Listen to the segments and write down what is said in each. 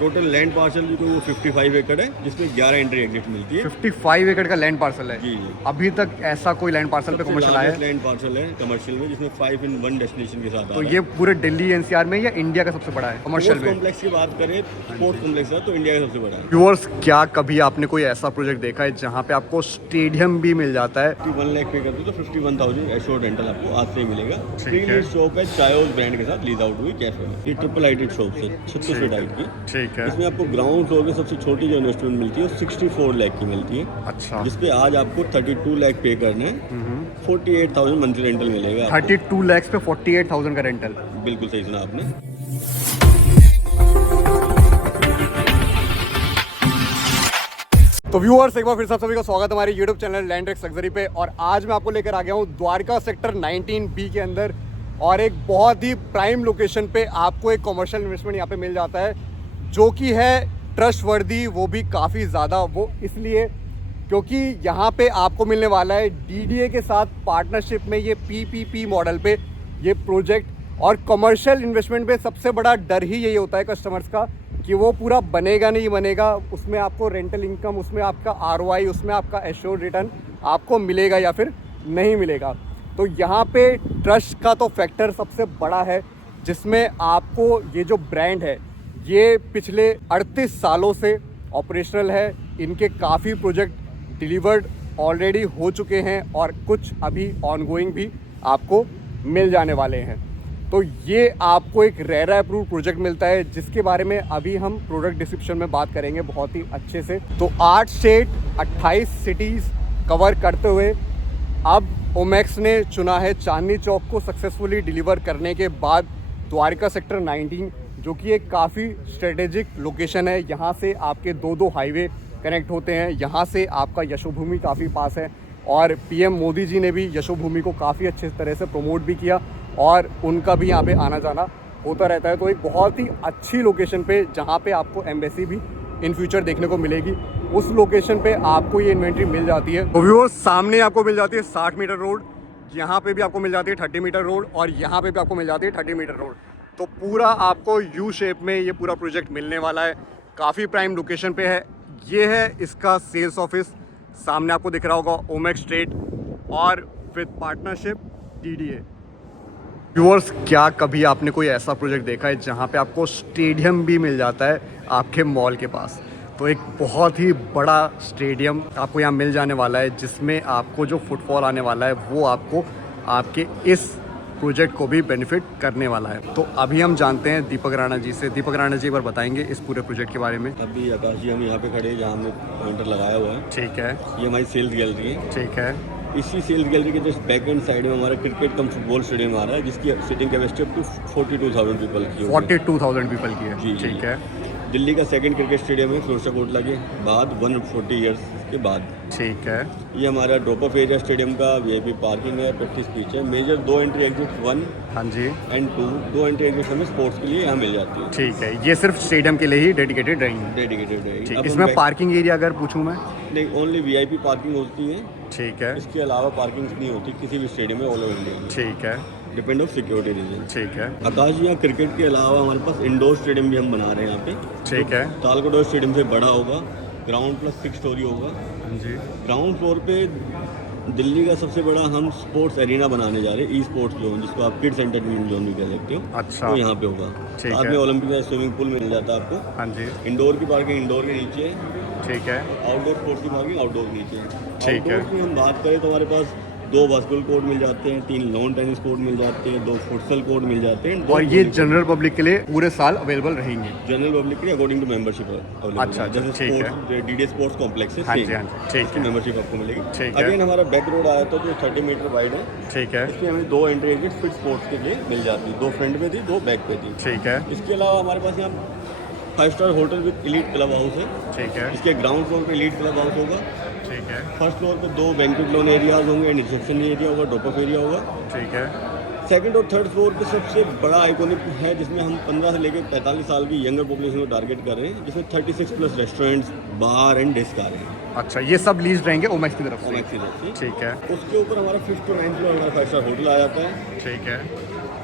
Total land parcel जो वो 55 एकड़ है, जिसमें 11 एंट्री एग्जिट मिलती है। 55 एकड़ का लैंड पार्सल है जी जी। अभी तक ऐसा कोई लैंड पार्सल पे कमर्शियल आया है? लैंड पार्सल है कमर्शियल में, जिसमें 5 in 1 डेस्टिनेशन के साथ तो ये पूरे दिल्ली एनसीआर में या इंडिया का सबसे बड़ा है कमर्शियल में? कॉम्प्लेक्स की बात करें, स्पोर्ट्स कॉम्प्लेक्स है तो इंडिया का सबसे बड़ा है। व्यूअर्स, क्या कभी आपने कोई ऐसा प्रोजेक्ट देखा है जहाँ पे आपको स्टेडियम भी मिल जाता है? 51 लाख पे करते तो 51,000 एश्योर्ड रेंटल आपको आज से ही मिलेगा। ठीक है। शॉप है चायोस ब्रांड के साथ, लीज आउट हुई कैफे में। ये ट्रिपल हाइटेड शॉप है 36 फीट हाइट की। ठीक है। इसमें आपको ग्राउंड फ्लोर में सबसे छोटी जो इन्वेस्टमेंट मिलती है वो 64 लाख की मिलती है। अच्छा। जिसपे आज आपको 32 लाख पे करना है, 48,000 मंथली रेंटल मिलेगा। 32 लैक्स पे 48,000 का रेंटल? बिल्कुल सही सुना आपने। तो व्यूअर्स, एक बार फिर से आप सभी का स्वागत है हमारे YouTube चैनल लैंडरेक्स लग्जरी पे। और आज मैं आपको लेकर आ गया हूँ द्वारका सेक्टर 19B के अंदर, और एक बहुत ही प्राइम लोकेशन पे आपको एक कमर्शियल इन्वेस्टमेंट यहाँ पे मिल जाता है, जो कि है ट्रस्टवर्दी, वो भी काफ़ी ज़्यादा। वो इसलिए क्योंकि यहाँ पे आपको मिलने वाला है DDA के साथ पार्टनरशिप में ये PPP मॉडल पे ये प्रोजेक्ट। और कमर्शियल इन्वेस्टमेंट पे सबसे बड़ा डर ही यही होता है कस्टमर्स का कि वो पूरा बनेगा नहीं बनेगा, उसमें आपको रेंटल इनकम, उसमें आपका ROI, उसमें आपका एश्योर्ड रिटर्न आपको मिलेगा या फिर नहीं मिलेगा। तो यहाँ पे ट्रस्ट का तो फैक्टर सबसे बड़ा है, जिसमें आपको ये जो ब्रांड है ये पिछले 38 सालों से ऑपरेशनल है। इनके काफ़ी प्रोजेक्ट डिलीवर्ड ऑलरेडी हो चुके हैं और कुछ अभी ऑनगोइंग भी आपको मिल जाने वाले हैं। तो ये आपको एक रेरा अप्रूव प्रोजेक्ट मिलता है, जिसके बारे में अभी हम प्रोडक्ट डिस्क्रिप्शन में बात करेंगे बहुत ही अच्छे से। तो 8 स्टेट 28 सिटीज़ कवर करते हुए अब ओमैक्स ने चुना है चांदनी चौक को सक्सेसफुली डिलीवर करने के बाद द्वारका सेक्टर 19, जो कि एक काफ़ी स्ट्रेटेजिक लोकेशन है। यहाँ से आपके दो हाईवे कनेक्ट होते हैं, यहाँ से आपका यशोभूमि काफ़ी पास है, और PM मोदी जी ने भी यशोभूमि को काफ़ी अच्छे तरह से प्रमोट भी किया, और उनका भी यहाँ पे आना जाना होता रहता है। तो एक बहुत ही अच्छी लोकेशन पे, जहाँ पे आपको एम्बेसी भी इन फ्यूचर देखने को मिलेगी, उस लोकेशन पे आपको ये इन्वेंट्री मिल जाती है। तो व्यूअर्स, सामने आपको मिल जाती है 60 मीटर रोड, यहाँ पे भी आपको मिल जाती है 30 मीटर रोड, और यहाँ पे भी आपको मिल जाती है 30 मीटर रोड। तो पूरा आपको U शेप में ये पूरा प्रोजेक्ट मिलने वाला है, काफ़ी प्राइम लोकेशन पे है। ये है इसका सेल्स ऑफिस, सामने आपको दिख रहा होगा ओमैक्स स्ट्रेट, और विद पार्टनरशिप DDA। व्यूअर्स, क्या कभी आपने कोई ऐसा प्रोजेक्ट देखा है जहाँ पे आपको स्टेडियम भी मिल जाता है आपके मॉल के पास? तो एक बहुत ही बड़ा स्टेडियम आपको यहाँ मिल जाने वाला है, जिसमें आपको जो फुटफॉल आने वाला है वो आपको आपके इस प्रोजेक्ट को भी बेनिफिट करने वाला है। तो अभी हम जानते हैं दीपक राणा जी से। दीपक राणा जी एक बार बताएंगे इस पूरे प्रोजेक्ट के बारे में। अभी आकाश जी हम यहाँ पे खड़े हैं जहाँ हमने काउंटर लगाया हुआ है। ठीक है। ये हमारी सेल्स गैलरी है। ठीक है। इसी सेल्स गैलरी के जस्ट बैक एंड साइड में हमारा क्रिकेट कम फुटबॉल स्टेडियम आ रहा है, जिसकी seating capacity up to 42,000 people की है। 42,000 पीपल की है। जी, ठीक है। दिल्ली का सेकंड क्रिकेट स्टेडियम है फिरोजशाह कोटला के बाद 140 ईयर्स के बाद। ठीक है। ये हमारा ड्रॉप ऑफ एरिया स्टेडियम का VIP पार्किंग है, प्रैक्टिस पिच है। मेजर 2 एंट्री एग्जिट 1 हाँ जी एंड 2, 2 एंट्री एग्जिट हमें स्पोर्ट्स के लिए यहाँ मिल जाती है। ठीक है। ये सिर्फ स्टेडियम के लिए ही डेडिकेटेड रहेंगी? डेडिकेटेड रहेगी। ठीक। इसमें पार्किंग एरिया अगर पूछूं मैं? नहीं, ओनली VIP पार्किंग होती है। ठीक है। इसके अलावा पार्किंग नहीं होती किसी भी स्टेडियम में ऑल ओवर इंडिया में। ठीक है। Depend of security reason. ठीक है। आकाश जी, यहाँ क्रिकेट के अलावा हमारे पास इंडोर स्टेडियम भी हम बना रहे हैं यहाँ पे। ठीक है। तालकटोरा स्टेडियम से बड़ा होगा, ग्राउंड प्लस 6 स्टोरी होगा। जी। ग्राउंड फ्लोर पे दिल्ली का सबसे बड़ा हम स्पोर्ट्स एरिना बनाने जा रहे हैं, स्पोर्ट्स जोन, जिसको आप किड्स एंटरटेनमेंट जोन भी कह सकते हो। अच्छा। तो यहाँ पे होगा। ठीक साथ है। में ओलंपिक का स्विमिंग पूल मिल जाता है आपको। हाँ जी। इंडोर की पार्किंग इंडोर के नीचे है। ठीक है। आउटडोर स्पोर्ट्स की पार्किंग आउटडोर के नीचे है। ठीक है। आउटडोर की हम बात करें तो हमारे पास 2 बास्केटबॉल कोर्ट मिल जाते हैं, 3 लॉन टेनिस कोर्ट मिल जाते हैं, 2 फुटसल कोर्ट मिल जाते हैं। और ये जनरल पब्लिक के लिए पूरे साल अवेलेबल रहेंगे? जनरल पब्लिक के अकॉर्डिंग टू मेंबरशिप अवेलेबल। अच्छा, जैसे ठीक है। स्पोर्ट्स DDA स्पोर्ट्स कॉम्प्लेक्स है, हाँ जी, हाँ जी। ठीक है। मेंबरशिप आपको मिलेगी। ठीक है। अगेन हमारा बैक रोड आया था जो 30 मीटर वाइड है। ठीक है। इसकी हमें 2 एंट्री एग्जिट फिट स्पोर्ट्स के लिए मिल जाती है। 2 फ्रंट पे थी, 2 बैक पे थी। ठीक है। इसके अलावा हमारे पास यहाँ 5 star hotel with elite club house है। ठीक है। इसके ग्राउंड फ्लोर पे एलीट क्लब हाउस होगा। ठीक है। फर्स्ट फ्लोर पे 2 बैंक्वेट लॉन एरियाज होंगे, रिसेप्शन एरिया होगा, ड्रॉप ऑफ एरिया होगा। ठीक है। सेकंड और थर्ड फ्लोर पे सबसे बड़ा आइकॉनिक है, जिसमें हम 15 से लेकर 45 साल की यंगर पॉपुलेशन को टारगेट कर रहे हैं, जिसमें 36 plus restaurants, bar and disc आ रहे हैं। अच्छा, ये सब लीज रहेंगे ओमैक्स की तरफ से? ओमैक्स की तरफ से। ठीक है। उसके ऊपर हमारा 5th to 9th फ्लोर हमारा 5 स्टार होटल आ जाता है। ठीक है।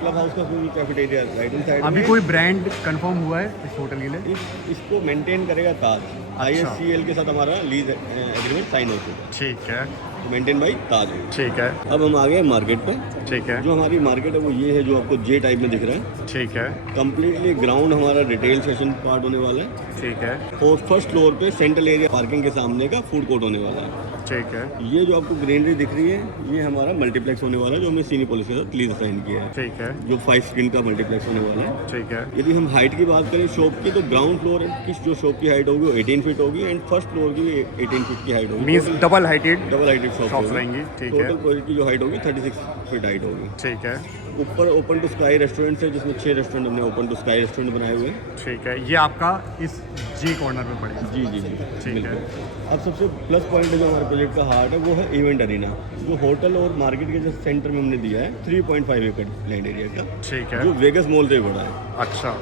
क्लब हाउस का पूरी कैफेटेरिया राइट हैंड साइड अभी में। कोई ब्रांड कंफर्म हुआ है इस होटल के लिए? इसको मेंटेन करेगा ताज। ISCL के साथ हमारा लीज एग्रीमेंट साइन हो चुका है, ठीक है, तो मेंटेन बाई ताज है। ठीक है, अब हम आ गए मार्केट पे। ठीक है, जो हमारी मार्केट है वो ये है, जो आपको जे टाइप में दिख रहा है। ठीक है, कंप्लीटली ग्राउंड हमारा रिटेल सेशन पार्ट होने वाला है, ठीक है, और फर्स्ट फ्लोर पे सेंट्रल एरिया पार्किंग के सामने का फूड कोर्ट होने वाला है। ठीक है, ये जो आपको ग्रीनरी दिख रही है, ये हमारा मल्टीप्लेक्स होने वाला है, जो हमने सिनेपोलिस के साथ लीज साइन किया है, ठीक है, जो 5 स्क्रीन का मल्टीप्लेक्स होने वाला है। ठीक है, यदि हम हाइट की बात करें शॉप की, तो ग्राउंड फ्लोर की जो शॉप की हाइट होगी वो 18 फीट होगी, एंड फर्स्ट फ्लोर की 18 फीट की हाइट होगी। Means double heighted double heighted shops shop रहेंगी, ठीक है, टोटल प्रोजेक्ट की जो हाइट होगी 36 फीट हाइट होगी। ठीक है, ऊपर ओपन टू स्काई रेस्टोरेंट है, जिसमें 6 रेस्टोरेंट हमने ओपन टू स्काई रेस्टोरेंट बनाए हुए हैं। ठीक है। ये आपका इस जी कॉर्नर में पड़ेगा। जी जी जी, ठीक है। बिल्कुल। अब सबसे प्लस पॉइंट है जो हमारे प्रोजेक्ट का हार्ट है, वो है इवेंट अरीना, जो होटल और मार्केट के जो सेंटर में हमने दिया है 3.5 एकड़ लैंड एरिया का, ठीक है, जो वेगस मॉल से भी बड़ा है। अच्छा,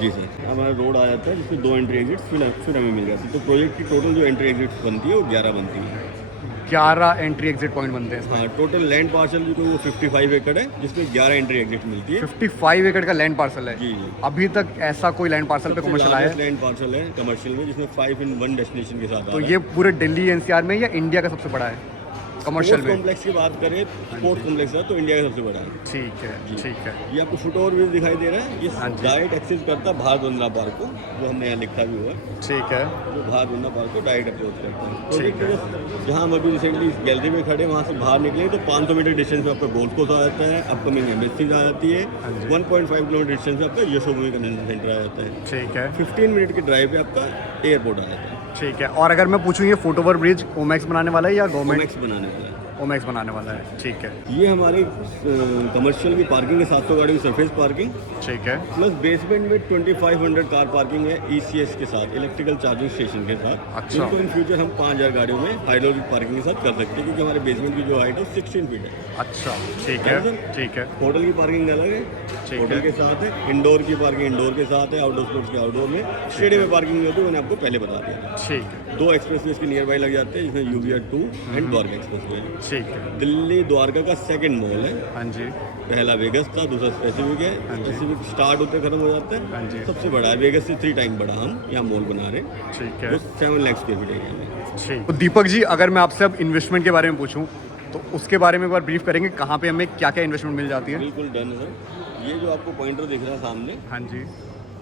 जी सर। हमारा रोड आ जाता है, जिसमें 2 एंट्री एग्जिट फिर हमें मिल जाती है। तो प्रोजेक्ट की टोटल जो एंट्री एग्जिट बनती है वो 11 बनती है। 11 एंट्री एग्जिट पॉइंट बनते हैं इसमें। हाँ, टोटल लैंड पार्सल जो वो 55 एकड़ है, जिसमें 11 एंट्री एग्जिट मिलती है। 55 एकड़ का लैंड पार्सल है। जी जी। अभी तक ऐसा कोई लैंड पार्सल पे कमर्शियल आया है? लैंड पार्सल है कमर्शियल में, जिसमें 5 in 1 डेस्टिनेशन के साथ आ तो रहा है। ये पूरे दिल्ली एनसीआर में या इंडिया का सबसे बड़ा है कमर्शियल स्पोर्ट्स में? कॉम्प्लेक्स की बात करें, स्पोर्ट्स कॉम्प्लेक्स है तो इंडिया का सबसे बड़ा है। ठीक है, ठीक है, ये आपको फुट ओवर व्यू दिखाई दे रहा है, ये हाँ जी। डायरेक्ट एक्सेस करता है भारत वंदना पार्क को, जो हमने यहाँ लिखा भी हुआ है, ठीक है, जो भारत वंदना पार्क को डायरेक्ट अप्रोच करता है। ठीक है। तो जहाँ हम अभी रिसेंटली इस गैलरी में खड़े, वहाँ से बाहर निकले तो 500 मीटर डिस्टेंस में आपका गोल्फ कोर्स आ जाता है, अपकमिंग एम्बेसी आ जाती है, हाँ जी। 1.5 किलोमीटर डिस्टेंस में आपका यशोभूमि कन्वेंशन सेंटर आ जाता है, ठीक है, 15 मिनट की ड्राइव पे आपका एयरपोर्ट आ जाता है। ठीक है। और अगर मैं पूछूँ ये फुट ओवर ब्रिज ओमैक्स बनाने वाला है या गवर्नमेंट ओमेक्स बनाने वाला है। ओमैक्स बनाने वाला है? ठीक है, ये हमारी कमर्शियल की पार्किंग है, 700 गाड़ी की सरफेस पार्किंग, ठीक है, प्लस बेसमेंट में 2500 कार पार्किंग है ECS के साथ, इलेक्ट्रिकल चार्जिंग स्टेशन के साथ। अच्छा। जिनको इन फ्यूचर हम 5000 गाड़ियों में हाइड्रोलिक पार्किंग के साथ कर सकते हैं, क्योंकि हमारे बेसमेंट की जो हाइट है 16 फीट है। अच्छा, ठीक है, ठीक है, होटल की पार्किंग अलग है, ठीक होटल है। के साथ है, इंडोर की पार्किंग इंडोर के साथ है, आउटडोर स्पोर्ट्स के आउटडोर में, स्टेडियम में पार्किंग होती है, मैंने आपको पहले बता दिया। ठीक है, 2 एक्सप्रेसवेज के नियर बाई लग जाते हैं, जिसमें UBR 2 एंड द्वारका एक्सप्रेसवे। ठीक है, दिल्ली द्वारका का सेकंड मॉल है, हाँ जी, पहला वेगस था, दूसरा स्पेसिफिक है। हाँ जी। स्पेसिफिक स्टार्ट होते खत्म हो जाता हाँ है, जी। सबसे बड़ा है, वेगस से 3 टाइम बड़ा हम यहाँ मॉल बना रहे हैं, ठीक वो है, 7 लाख स्क्वायर फीट एरिया में। ठीक। तो दीपक जी, अगर मैं आपसे अब इन्वेस्टमेंट के बारे में पूछूं तो उसके बारे में एक बार ब्रीफ करेंगे, कहाँ पे हमें क्या क्या इन्वेस्टमेंट मिल जाती है? बिल्कुल डन है सर। ये जो आपको पॉइंटर दिख रहा है सामने, हाँ जी,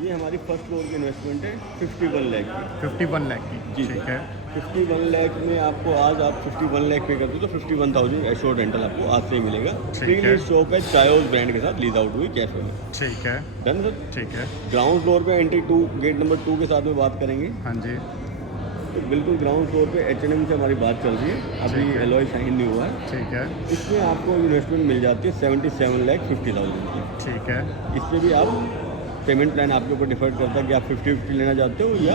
ये हमारी फर्स्ट फ्लोर की इन्वेस्टमेंट है 51 लाख की। 51 लाख की, जी। ठीक है, 51 लाख में आपको आज आप 51 लाख पे करते हो तो 51,000 एश्योर्ड रेंटल आपको आज से ही मिलेगा। ठीक है। शॉप है चायोस ब्रांड के साथ लीज आउट हुई कैफे में। ठीक है, डन सर। ठीक है, ग्राउंड फ्लोर पे एंट्री 2 गेट नंबर 2 के साथ में बात करेंगे, हाँ जी, तो बिल्कुल ग्राउंड फ्लोर पे H&M से हमारी बात चल रही है, अभी ठीक है। एलॉय साइन नहीं हुआ है। ठीक है, इसमें आपको इन्वेस्टमेंट मिल जाती है 77,50,000 की। ठीक है, इसमें भी आप पेमेंट प्लान आपके ऊपर डिफर करता है कि आप 50-50 लेना चाहते हो या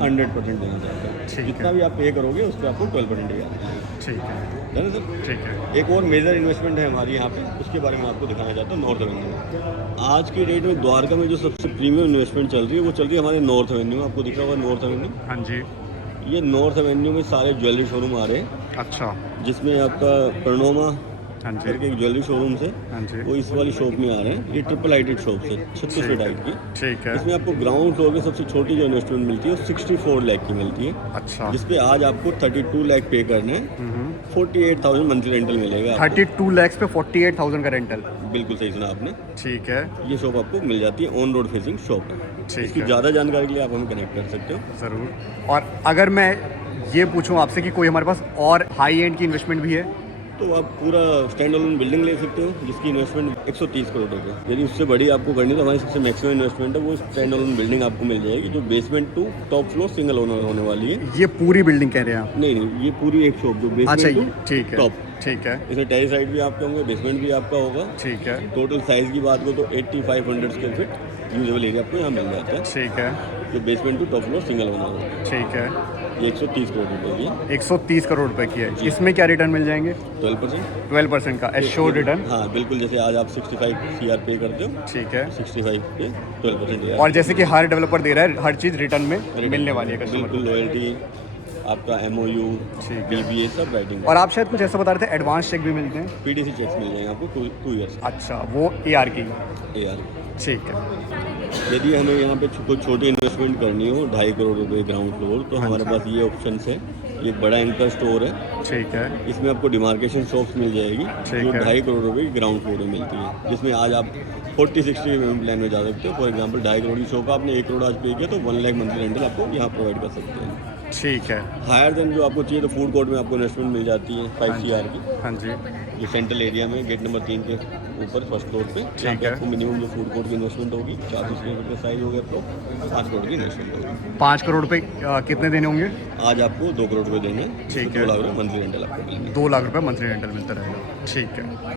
100% देना चाहते हो। ठीक है। जितना भी आप पे करोगे उस पर आपको 12% दिया जाएगा। ठीक है, है ना सर। ठीक है, एक और मेजर इन्वेस्टमेंट है हमारी यहाँ पे, उसके बारे में आपको दिखाना चाहता हूँ, नॉर्थ एवेन्यू में। आज की डेट में द्वारका में जो सबसे प्रीमियम इन्वेस्टमेंट चल रही है वो चल रही है हमारे नॉर्थ एवेन्यू में। आपको दिख रहा होगा नॉर्थ एवेन्यू, हाँ जी, ये नॉर्थ एवेन्यू में सारे ज्वेलरी शोरूम आ रहे हैं, अच्छा, जिसमें आपका प्रणोमा हाँ जी, करके एक ज्वेलरी शोरूम से, हाँ जी, वो इस वाली शॉप में आ रहे हैं। ये ट्रिपल हाइटेड शॉप है, 36 फीट हाइट की। ठीक है, इसमें आपको ग्राउंड फ्लोर की सबसे छोटी जो इन्वेस्टमेंट मिलती है वो 64 लाख की मिलती है, अच्छा, जिसपे आज आपको 32 लाख पे करना है, 48,000 मंथली रेंटल मिलेगा आपको। 32 लैक्स पे 48,000 का रेंटल, बिल्कुल सही सुना आपने। ठीक है, ये शॉप आपको मिल जाती है ऑन रोड फेसिंग शॉप। ठीक इसकी है, ज़्यादा जानकारी के लिए आप हमें कनेक्ट कर सकते हो। ज़रूर। और अगर मैं ये पूछूं आपसे कि कोई हमारे पास और हाई एंड की इन्वेस्टमेंट भी है? तो आप पूरा स्टैंड अलोन बिल्डिंग ले सकते हो, जिसकी इन्वेस्टमेंट 130 करोड़ रुपये। यदि उससे बड़ी आपको करनी है तो हमारी सबसे मैक्सिमम इन्वेस्टमेंट है वो स्टैंड अलोन बिल्डिंग आपको मिल जाएगी, जो basement to top floor single owner होने वाली है। ये पूरी बिल्डिंग कह रहे हैं आप? नहीं नहीं, ये पूरी एक शॉप जो अच्छा, बेसमेंट ये टू ठीक है, टॉप, ठीक है, इसमें टेरेस साइड भी आपके होंगे, बेसमेंट भी आपका होगा। ठीक है, टोटल साइज़ की बात करो तो 8500 स्क्वायर फीट यूजेबल एरिया आपको यहाँ मिल जाता है, ठीक है, जो basement to top floor single owner होगा। ठीक है, ये 130 करोड़ रुपये की है, 130 करोड़ रुपए की है। इसमें क्या रिटर्न मिल जाएंगे? 12%। 12% का एश्योर रिटर्न, हाँ बिल्कुल, जैसे आज आप 65 CR पे करते हो, ठीक है। 65 पे 12% और जैसे कि हर डेवलपर दे रहा है, हर चीज़ रिटर्न में मिलने वाली है कस्टमर को। बिल्कुल, लॉयल्टी आपका MOU, ठीक है। BBA सब राइटिंग। और आप शायद कुछ ऐसा बता रहे थे एडवांस चेक भी मिलते हैं। PDC चेक्स मिल जाएंगे आपको 2 ईयर्स अच्छा, वो AR की। AR। ठीक है। यदि हमें यहाँ पे कोई छोटी इन्वेस्टमेंट करनी हो 2.5 करोड़ रुपए ग्राउंड फ्लोर, तो हमारे पास ये ऑप्शन है। ये एक बड़ा एंकर स्टोर है, ठीक है। इसमें आपको डिमार्केशन शॉप्स मिल जाएगी ठीक जो है। 2.5 करोड़ रुपए की ग्राउंड फ्लोर में मिलती है, जिसमें आज आप 40-60 प्लान में जा सकते हो। फॉर एग्जांपल 2.5 करोड़ की शॉप आपने 1 करोड़ आज पे किया तो 1 लाख मंथली रेंटल आपको यहाँ प्रोवाइड कर सकते हैं। ठीक है। हायर देन जो आपको चाहिए तो फूड कोर्ट में आपको इन्वेस्टमेंट मिल जाती है 5 CR की, हाँ जी। जो सेंट्रल एरिया में गेट नंबर 3 के ऊपर फर्स्ट फ्लोर पे। ठीक है। आपको मिनिमम जो फूड कोर्ट की इन्वेस्टमेंट होगी 400 स्क्वायर फीट का साइज हो गया तो 5 करोड़ की इन्वेस्टमेंट होगी। 5 करोड़ रुपए कितने देने होंगे? आज आपको 2 करोड़ रुपए देने हैं, ठीक तो है। 2 लाख रुपए मंथली रेंटल आपको मिलेंगे। 2 लाख रुपए मंथली रेंटल मिलता रहेगा। ठीक है।